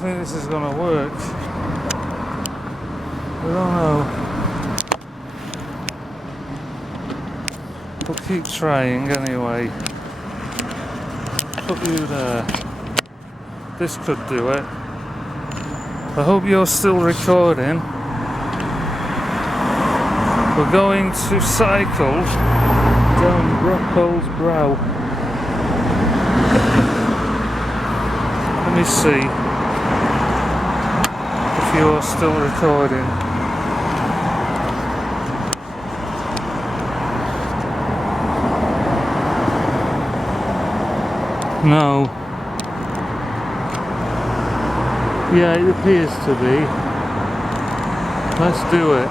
think this is going to work. I don't know. We'll keep trying anyway. Put you there. This could do it. I hope you're still recording. We're going to cycle down Brockholes brow. Let me see if you're still recording. No. Yeah, it appears to be. Let's do it.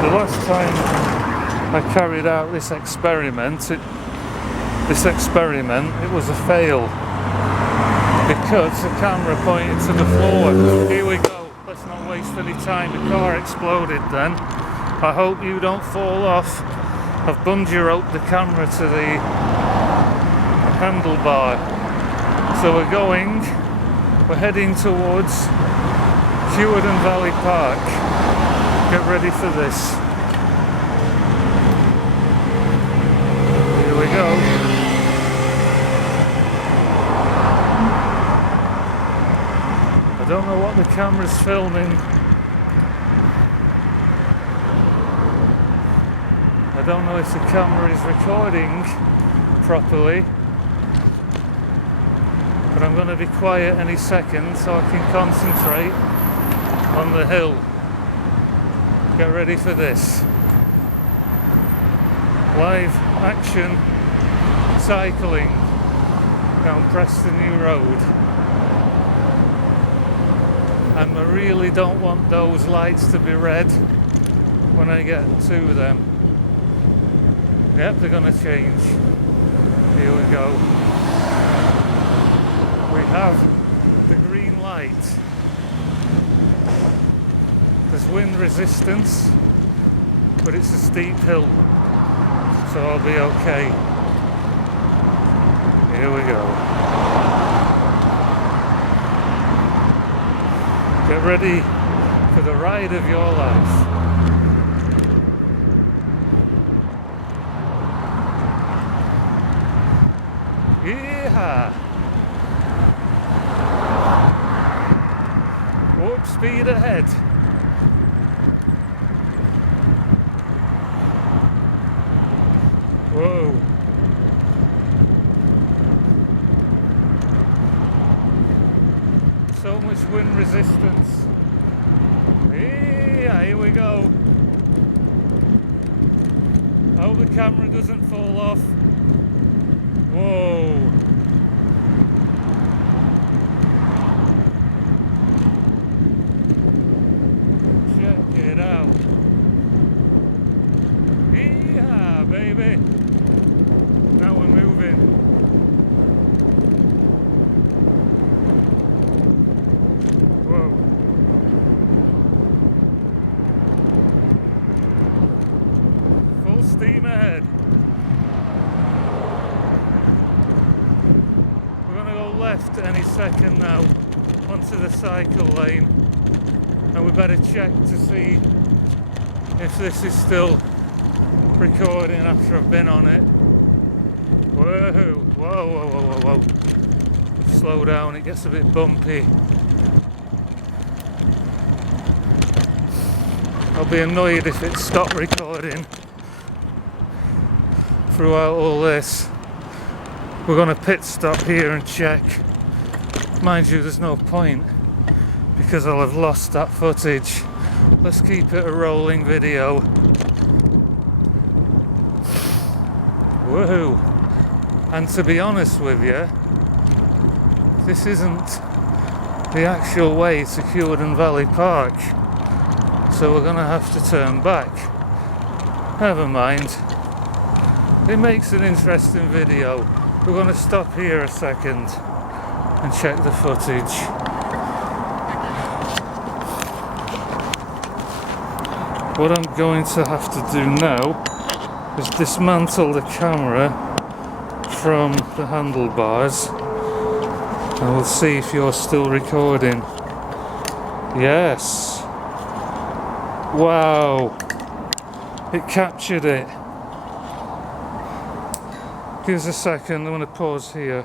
The last time I carried out this experiment, it was a fail because the camera pointed to the floor. Here we go. Let's not waste any time. The car exploded then. I hope you don't fall off. I've bungee roped the camera to the handlebar. So we're heading towards Hewden Valley Park. Get ready for this. Here we go. I don't know what the camera's filming. I don't know if the camera is recording properly. But I'm going to be quiet any second so I can concentrate on the hill. Get ready for this. Live action cycling down Preston New Road. And I really don't want those lights to be red when I get to them. Yep, they're going to change. Here we go. We have the green light. There's wind resistance, but it's a steep hill, so I'll be okay. Here we go. Get ready for the ride of your life. Yeehaw! Warp speed ahead. Whoa. So much wind resistance. Yeah, here we go. I hope the camera doesn't fall off. Whoa. Check it out. Yeah, baby. Now we're moving. Whoa. Full steam ahead. We're going to go left any second now onto the cycle lane. And we better check to see if this is still recording after I've been on it. Whoa, whoa, whoa, whoa, whoa, whoa. Slow down, it gets a bit bumpy. I'll be annoyed if it stopped recording throughout all this. We're going to pit stop here and check. Mind you, there's no point because I'll have lost that footage. Let's keep it a rolling video. Woohoo! And to be honest with you, this isn't the actual way to Hewden Valley Park, so we're going to have to turn back. Never mind. It makes an interesting video. We're going to stop here a second and check the footage. What I'm going to have to do now is dismantle the camera from the handlebars And we'll see if you're still recording. Yes. Wow. It captured it. Give us a second, I'm going to pause here.